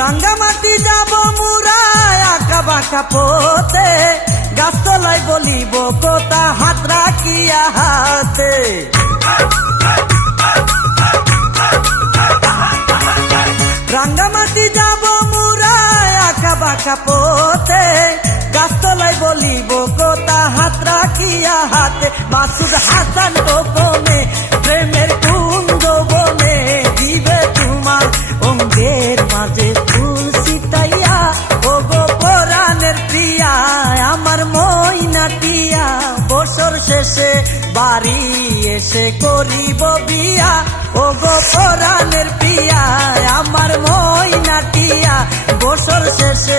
রাঙ্গামাটি যাব মুরায় আঁকা বাঁকা পথে, গাছতলায় বলিব কথা হাত রাখিয়া হাতে। রাঙ্গামাটি যাব মুরায় আঁকা বাঁকা পথে, গাছতলায় বলিব কথা হাত রাখিয়া হাতে। মাসুদ হাসান গোপনে প্রেমের কুঞ্জ বনে দিবে তোমার অঙ্গের মাঝে ফুল ছিটাইয়া। ও গো পরাণের প্রিয়া আমার ময়নাটিয়া, বছর শেষে বাড়ি এসে করিব বিয়া। ও গো পরাণের প্রিয়া আমার ময়নাটিয়া, বছর শেষে